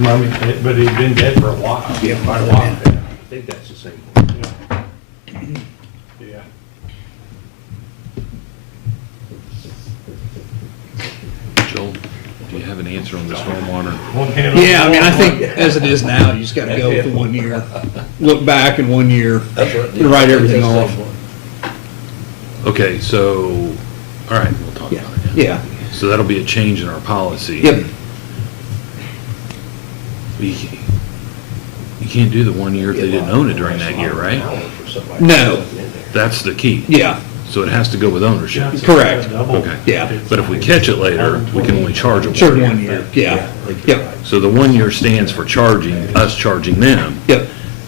Mummy. But he'd been dead for a while. Yeah, Quite a yeah. while. I think that's the same one. Yeah. Joel, do you have an answer on the stormwater? One hand on Yeah, I mean, I the think wall. as it is now, you just gotta go with the 1 year. Look back in 1 year, and write everything off. Okay, so, all right, we'll talk Yeah, about it. yeah, So that'll be a change in our policy. yep. You can't do the 1 year if they didn't own it during that year, right? No. That's the key. Yeah, So it has to go with ownership. Yeah, it's correct. double. Okay. Yeah. But if we catch it later, we can only charge them. sure, 1 year, yeah, yep, So the 1 year stands for charging, us charging them, yep,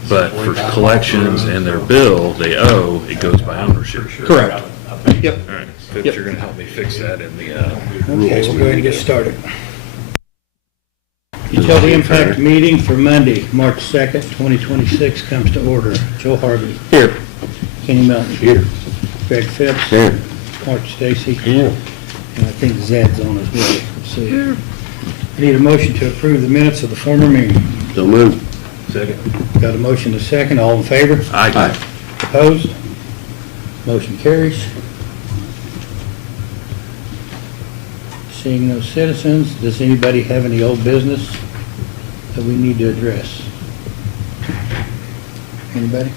but for collections and their bill they owe, it goes by ownership. correct. Yep. All right, Phipps, Yep. you're gonna help me fix that in the rules. Okay, we'll go ahead and get started. Does Utility it impact matter? meeting for Monday, March 2nd, 2026 comes to order. Joe Harvey. Here. Kenny Melton. Here. Greg Phipps. Here. Mark Stacy. Here. And I think Zed's on as well. Let's see. I need a motion to approve the minutes of the former meeting. So moved. Second. Got a motion to second, all in favor? Aye. Opposed? Motion carries. Seeing no citizens, does anybody have any old business that we need to address? Anybody?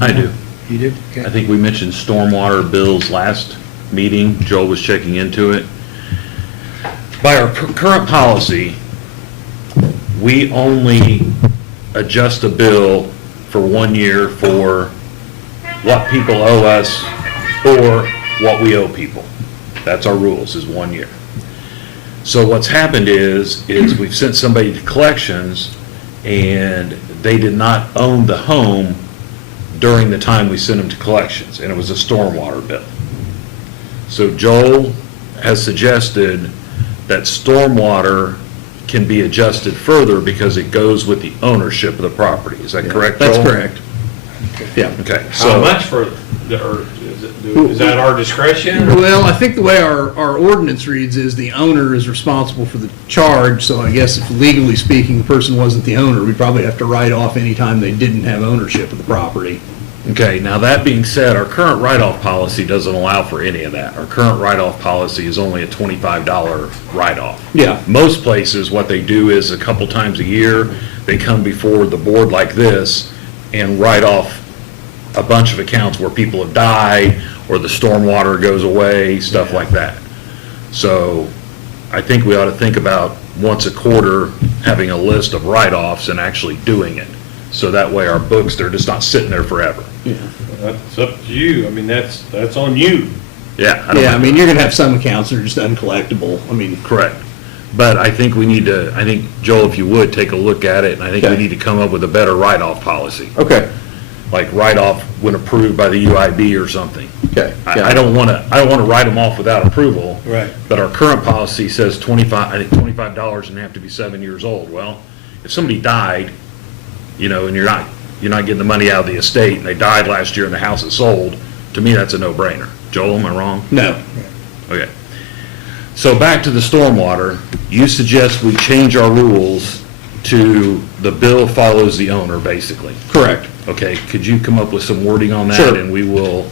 I do. You do? I Okay. think we mentioned stormwater bills last meeting. Joel was checking into it. By our current policy, we only adjust a bill for 1 year for what people owe us or what we owe people. That's our rules, is 1 year. So what's happened is we've sent somebody to collections and they did not own the home during the time we sent them to collections, and it was a stormwater bill. So Joel has suggested that stormwater can be adjusted further because it goes with the ownership of the property. Is that correct, Joel? That's correct. Yeah. Okay, How so, much for, or is that our discretion? or- Well, I think the way our ordinance reads is the owner is responsible for the charge, so I guess if legally speaking, the person wasn't the owner, we'd probably have to write off any time they didn't have ownership of the property. okay, now that being said, our current write-off policy doesn't allow for any of that. Our current write-off policy is only a $25 write-off. Yeah. Most places, what they do is a couple times a year, they come before the board like this and write off a bunch of accounts where people have died, or the stormwater goes away, stuff like that. So I think we ought to think about once a quarter having a list of write-offs and actually doing it. So that way our books, they're just not sitting there forever. That's up to you. I mean, that's on you. Yeah. Yeah, I mean, you're gonna have some accounts that are just uncollectible, I mean, Correct. But I think we need to, I think, Joel, if you would, take a look at it, and I think we Okay. need to come up with a better write-off policy. okay, Like write-off when approved by the UIB or something. okay. I don't want to write them off without approval. Right. But our current policy says 25, I think $25 and have to be 7 years old. Well, if somebody died, you know, and you're not getting the money out of the estate, and they died last year and the house is sold, to me, that's a no-brainer. Joel, am I wrong? No, Okay. So back to the stormwater, you suggest we change our rules to the bill follows the owner, basically. correct. Okay, could you come up with some wording on that? Sure. And we will,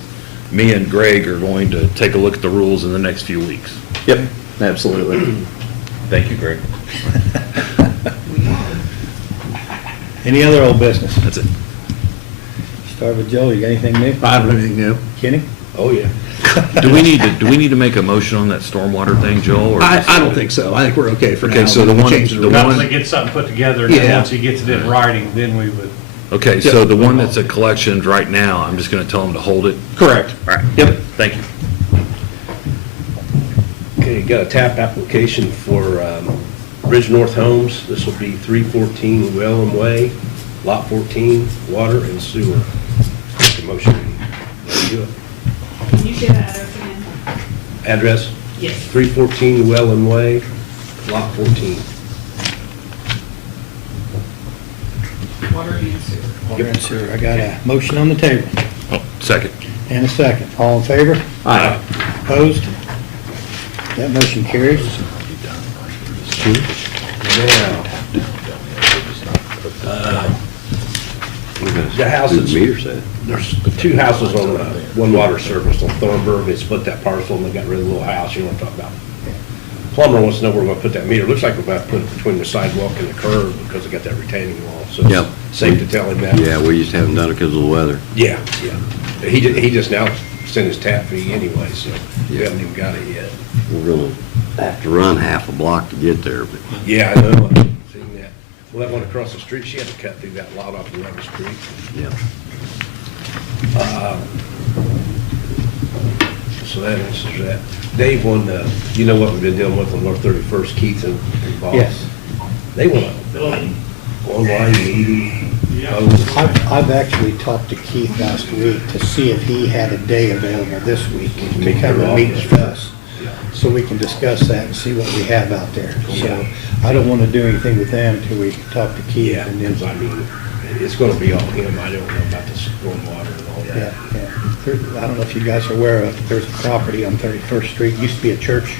me and Greg are going to take a look at the rules in the next few weeks. Yep, absolutely. Thank you, Greg. Any other old business? That's it. Start with Joe, you got anything new? I don't have anything new. Kenny? Oh, yeah. Do we need to make a motion on that stormwater thing, Joel? or just- I don't think so, I think we're okay for now. Okay, so the We'll one- change the rules. Not one- until he gets something put together, and then Yeah. once he gets it in writing, then we would. Okay, so the one that's at collections right now, I'm just gonna tell them to hold it? Correct. All right. Yep. Thank you. Okay, got a TAP application for Bridge North Homes. This will be 314 Wellham Way, Lot 14, water and sewer. Make a motion. Let me do it. Can you say that address again? Address, Yes. 314 Wellham Way, Lot 14. Water and sewer. Water and sewer. I got a motion on the table Oh, second. and a second. All in favor? Aye. Opposed? That motion carries. Now, The house Who's is, the meter set? there's two houses on one water service on Thornburg. They split that parcel and they got rid of the little house. You know what I'm talking about? Plumber wants to know where we're gonna put that meter. Looks like we're about to put it between the sidewalk and the curb because they got that retaining wall. So Yep. it's safe to tell him that. Yeah, we just haven't done it because of the weather. Yeah, yeah. He just now sent his tap fee anyway, so we haven't even got it yet. We're gonna have to run half a block to get there, but Yeah, I know. I've seen that. Well, that one across the street, she had to cut through that lot off 11th Street. yeah. So that answers that. Dave, you know what we've been dealing with on North 31st, Keith and Bob? Yes. They want an online meeting. I've actually talked to Keith last week to see if he had a day available this week to come and meet with us, so we can discuss that and see what we have out there. So I don't want to do anything with them until we talk to Keith. Yeah, And because then, I mean, it's gonna be all him. I don't know about the stormwater and all yeah, that. yeah. I don't know if you guys are aware of, there's a property on 31st Street, used to be a church.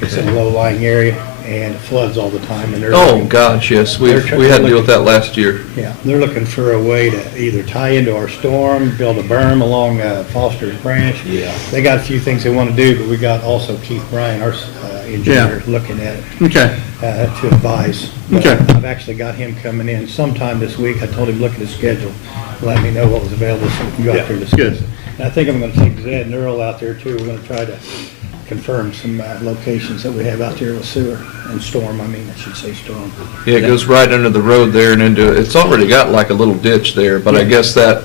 It's in a low-lying area, and it floods all the time, and they're. Oh, gosh, yes, we had to deal with that last year. Yeah, they're looking for a way to either tie into our storm, build a berm along Foster's Branch. Yeah. They got a few things they want to do, but we got also Keith Bryan, our engineer, looking at it Okay, to advise. But Okay. I've actually got him coming in sometime this week. I told him, look at his schedule, let me know what was available so we can go out there and discuss good. it. And I think I'm going to take Zed and Earl out there too. We're going to try to confirm some locations that we have out there with sewer and storm, I should say storm. Yeah, it goes right under the road there and into, it's already got like a little ditch there, but I guess that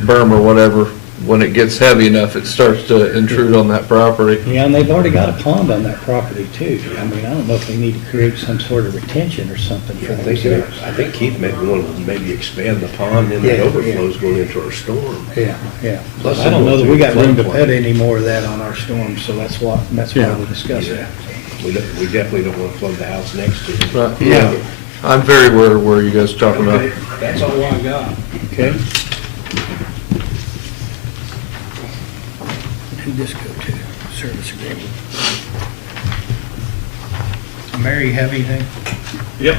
berm or whatever, when it gets heavy enough, it starts to intrude on that property. Yeah, and they've already got a pond on that property too. I don't know if they need to create some sort of retention or something for Yeah, I think Keith maybe wanted to maybe expand the pond and the Yeah, overflows going into our storm. Yeah, yeah. Plus I don't know that we got room to floodplain. put any more of that on our storm, so that's why Yeah. we're discussing it. We definitely don't want to flood the house next to it. Right, yeah. I'm very aware of where you guys are talking about. Okay, that's all I got. Okay? And just go to service agreement. Mary, you have anything? Yep.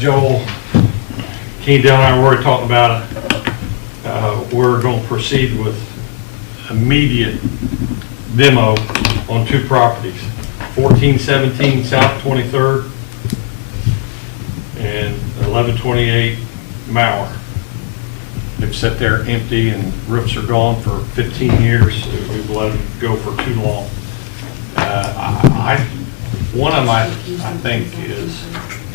Joel, Keith, Dale, and I were already talking about it. We're going to proceed with immediate demo on two properties, 1417 South 23rd and 1128 Mauer. They've sat there empty and roofs are gone for 15 years. We've let them go for too long. One of them, I think, is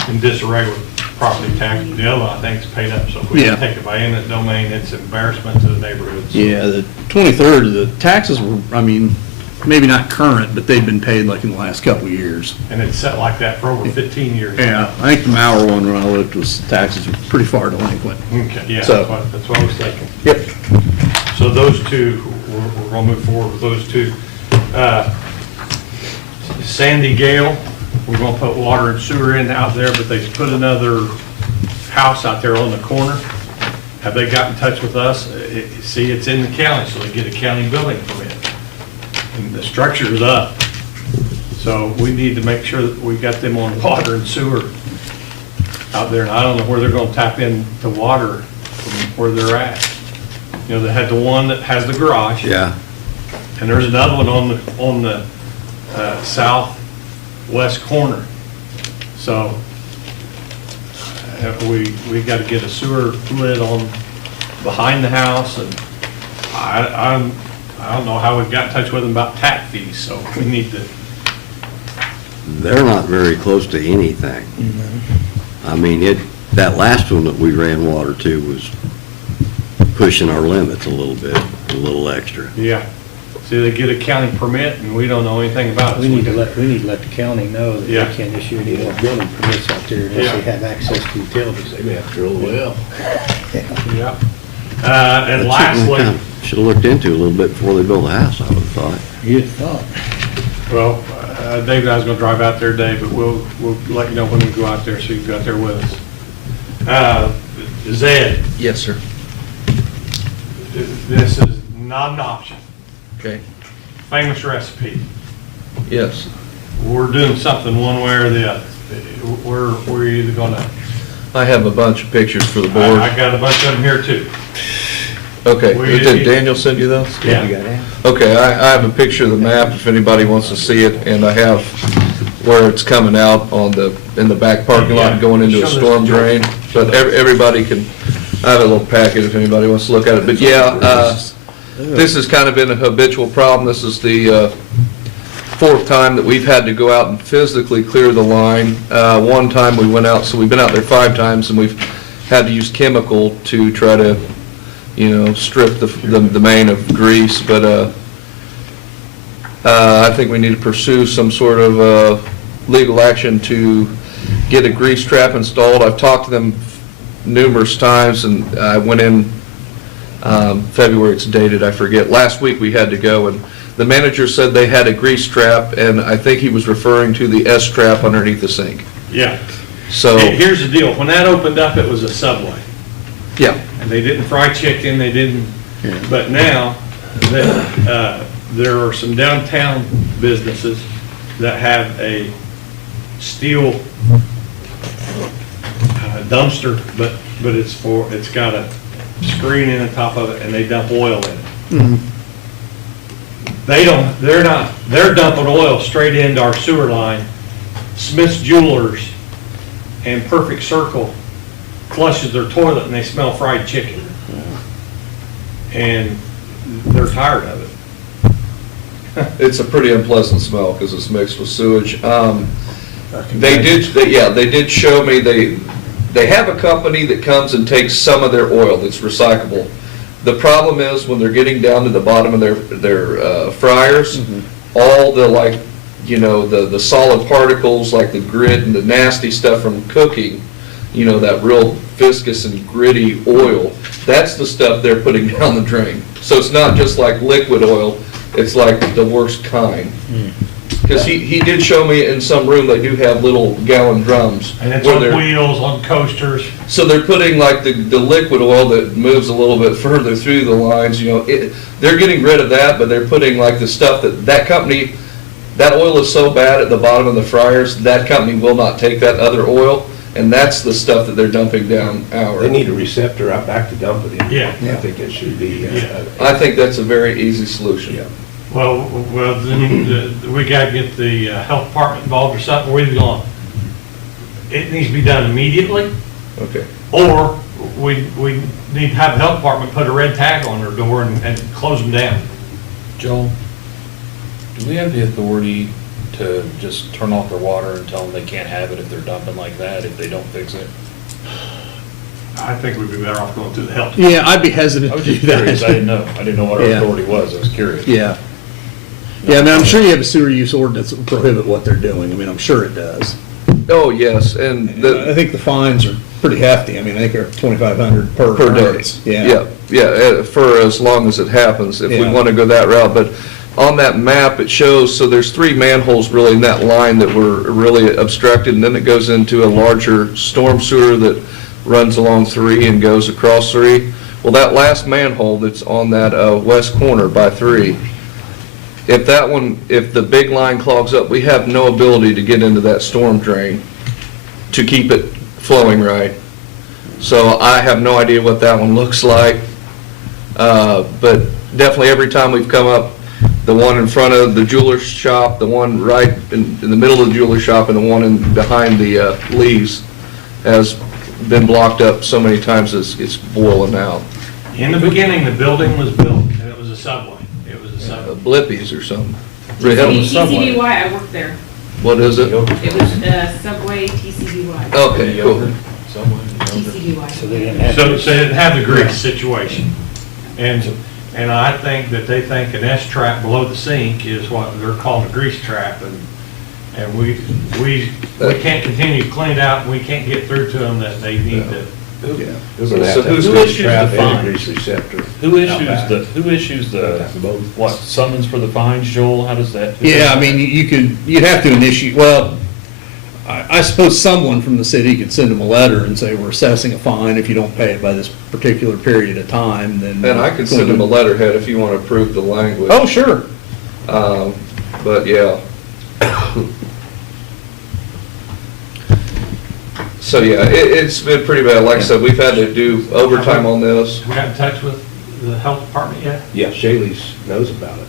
in disarray with property tax. The other, I think, is paid up. So if we Yeah. take it by eminent domain, it's embarrassment to the neighborhoods. Yeah, the 23rd, the taxes were, maybe not current, but they've been paid like in the last couple of years. And it's set like that for over 15 years. Yeah, I think the Mauer one, when I looked, was taxes were pretty far delinquent. Okay, yeah, So- that's what I was thinking. Yep. So those two, we're gonna move forward with those two. Sandy Gale, we're gonna put water and sewer in out there, but they put another house out there on the corner. Have they got in touch with us? See, it's in the county, so they get a county building permit. And the structure is up. So we need to make sure that we got them on water and sewer out there. And I don't know where they're gonna tap into water from where they're at. You know, they had the one that has the garage. Yeah, And there's another one on the southwest corner. So we got to get a sewer lid on behind the house, and I don't know how we got in touch with them about tap fees, so we need to, they're not very close to anything. That last one that we ran water to was pushing our limits a little bit, a little extra. yeah. See, they get a county permit, and we don't know anything about it. We need to let the county know that Yeah. they can't issue any more building permits out there unless they have access to utilities. They may have to drill a well. Yeah. And lastly, Should have looked into it a little bit before they built the house, I would have thought. You'd thought. well, Dave and I was gonna drive out there today, but we'll let you know when we go out there, so you can go out there with us. Zed, Yes, sir. this is not an option. Okay. Famous recipe. Yes. We're doing something one way or the other. We're either gonna I have a bunch of pictures for the I board. got a bunch of them here too. Okay, We- did Daniel send you those? Yeah. Okay, I have a picture of the map if anybody wants to see it, and I have where it's coming out in the back parking lot, going into a Show this storm to George. drain. But everybody can, I have a little packet if anybody wants to look at it. But yeah, this has kind of been a habitual problem. This is the fourth time that we've had to go out and physically clear the line. One time we went out, so we've been out there 5 times, and we've had to use chemical to try to, strip the main of grease. But I think we need to pursue some sort of legal action to get a grease trap installed. I've talked to them numerous times, and I went in February, it's dated, I forget. Last week we had to go, and the manager said they had a grease trap, and I think he was referring to the S trap underneath the sink. Yeah. So, Here's the deal, when that opened up, it was a Subway. yeah, And they didn't fry chicken, they didn't, but now, there are some downtown businesses that have a steel dumpster, but it's got a screen in the top of it, and they dump oil in it. They're dumping oil straight into our sewer line. Smith's Jewelers and Perfect Circle flushes their toilet and they smell fried chicken. And they're tired of it. it's a pretty unpleasant smell because it's mixed with sewage. They did show me, they have a company that comes and takes some of their oil that's recyclable. The problem is when they're getting down to the bottom of their fryers, all the the solid particles like the grit and the nasty stuff from cooking, that real viscous and gritty oil, that's the stuff they're putting down the drain. So it's not just like liquid oil, it's like the worst kind. Because he did show me in some room they do have little gallon drums. And it's where on they're- wheels, on coasters. So they're putting like the liquid oil that moves a little bit further through the lines, they're getting rid of that, but they're putting like the stuff that company, that oil is so bad at the bottom of the fryers, that company will not take that other oil, and that's the stuff that they're dumping down our. They need a receptor out back to dump it in. Yeah. I think it should be. I think that's a very easy solution. Yeah. Well, then we gotta get the health department involved or something. Where you going? It needs to be done immediately, Okay. or we need to have the health department put a red tag on their door and close them down. Joel, do we have the authority to just turn off their water and tell them they can't have it if they're dumping like that, if they don't fix it? I think we'd be better off going through the health. Yeah, I'd be hesitant I was to do just curious, I that. didn't know. I didn't know what our Yeah. authority was, I was curious. Yeah. Yeah, I mean, I'm sure you have a sewer use ordinance that will prohibit what they're doing. I mean, I'm sure it does. Oh, yes, and I think the fines are pretty hefty. I mean, I think they're $2,500 per per day. occurrence. Yeah. For as long as it happens, if we Yeah. want to go that route. But on that map, it shows, so there's 3 manholes really in that line that were really obstructed, and then it goes into a larger storm sewer that runs along 3 and goes across 3. Well, that last manhole that's on that west corner by 3, if the big line clogs up, we have no ability to get into that storm drain to keep it flowing right. So I have no idea what that one looks like. But definitely every time we've come up, the one in front of the jeweler's shop, the one right in the middle of the jeweler's shop, and the one behind the Lee's has been blocked up so many times it's boiling out. In the beginning, the building was built and it was a Subway. It was a Subway. Blippies or something. Right, that was Subway. TCDY, I worked there. What is it? It was Subway TCDY. Okay, cool. TCDY. So they didn't have So to. they didn't have the grease situation. And I think that they think an S trap below the sink is what they're calling a grease trap, and we can't continue to clean it out, and we can't get through to them that they need to. Yeah. They're gonna have So to have who a issues trap the and a fines? grease receptor. Who out back. who issues the, Both. what, summons for the fines, Joel? How does that? Yeah, I mean, you'd have to initiate, well, I suppose someone from the city could send them a letter and say, we're assessing a fine if you don't pay it by this particular period of time, then. And I could send them a letterhead if you want to approve the language. Oh, sure. But yeah. So, yeah, it's been pretty bad. Like I said, we've had to do overtime on this. We got in touch with the health department yet? Yeah, Shaylee's knows about it.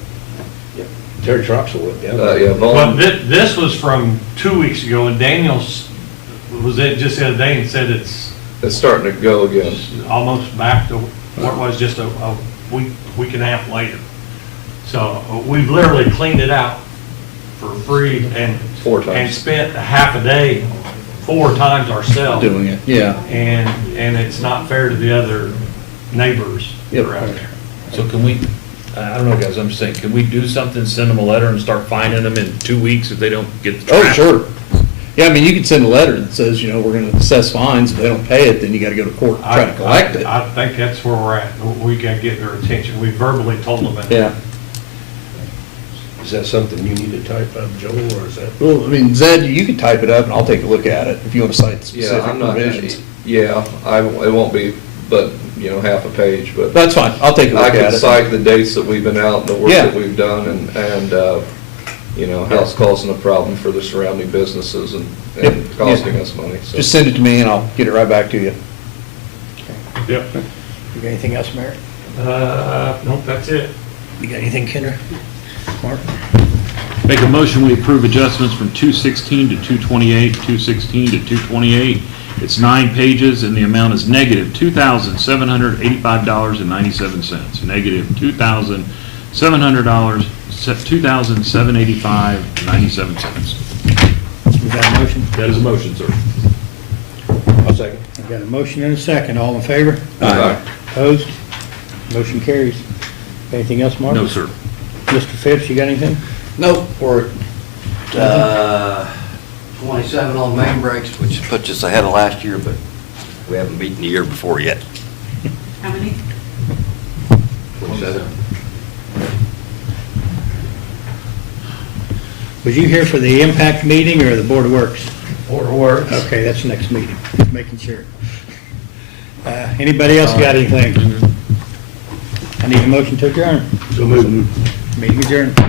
Yeah. Terry Troxel went down. Yeah, Well, Vaughn, this was from 2 weeks ago, and Daniels was it just the other day and said it's it's starting to go again. almost back to what it was just a week and a half later. So we've literally cleaned it out for free and 4 times. and spent a half a day 4 times ourselves. Doing it, yeah. And it's not fair to the other neighbors Yep. around there. So can we, I don't know, guys, I'm just saying, can we do something, send them a letter and start fining them in 2 weeks if they don't get the Oh, trash? sure. Yeah, I mean, you could send a letter that says, you know, we're gonna assess fines. If they don't pay it, then you gotta go to court and try to collect it. I think that's where we're at. We gotta get their attention. We verbally told them that. Yeah. Is that something you need to type up, Joel, or is that? Well, I mean, Zed, you can type it up and I'll take a look at it if you want to cite the Yeah, specific I'm not, provisions. yeah, it won't be, but, you know, half a page, but That's fine. I'll take a I look can at it. cite the dates that we've been out and the work Yeah. that we've done and, you know, how it's causing a problem for the surrounding businesses and Yep. costing us money, so. Just send it to me and I'll get it right back to you. Yep. You got anything else, Mayor? Nope, that's it. You got anything, Kendra? Mark? Make a motion, we approve adjustments from 216 to 228, 216 to 228. It's 9 pages, and the amount is negative $2,785.97. Negative $2,700, $2,785.97. We got a motion? That is a motion, sir. I'll second. I've got a motion and a second. All in favor? Aye. Opposed? Motion carries. Anything else, Mark? No, sir. Mr. Phipps, you got anything? Nope, we're at 27 on main breaks, which puts us ahead of last year, but we haven't beaten the year before yet. How many? 27. Was you here for the impact meeting or the Board of Works? Board of Works. Okay, that's the next meeting, just making sure. Anybody else got anything? I need a motion to adjourn. So moved. Meeting adjourned.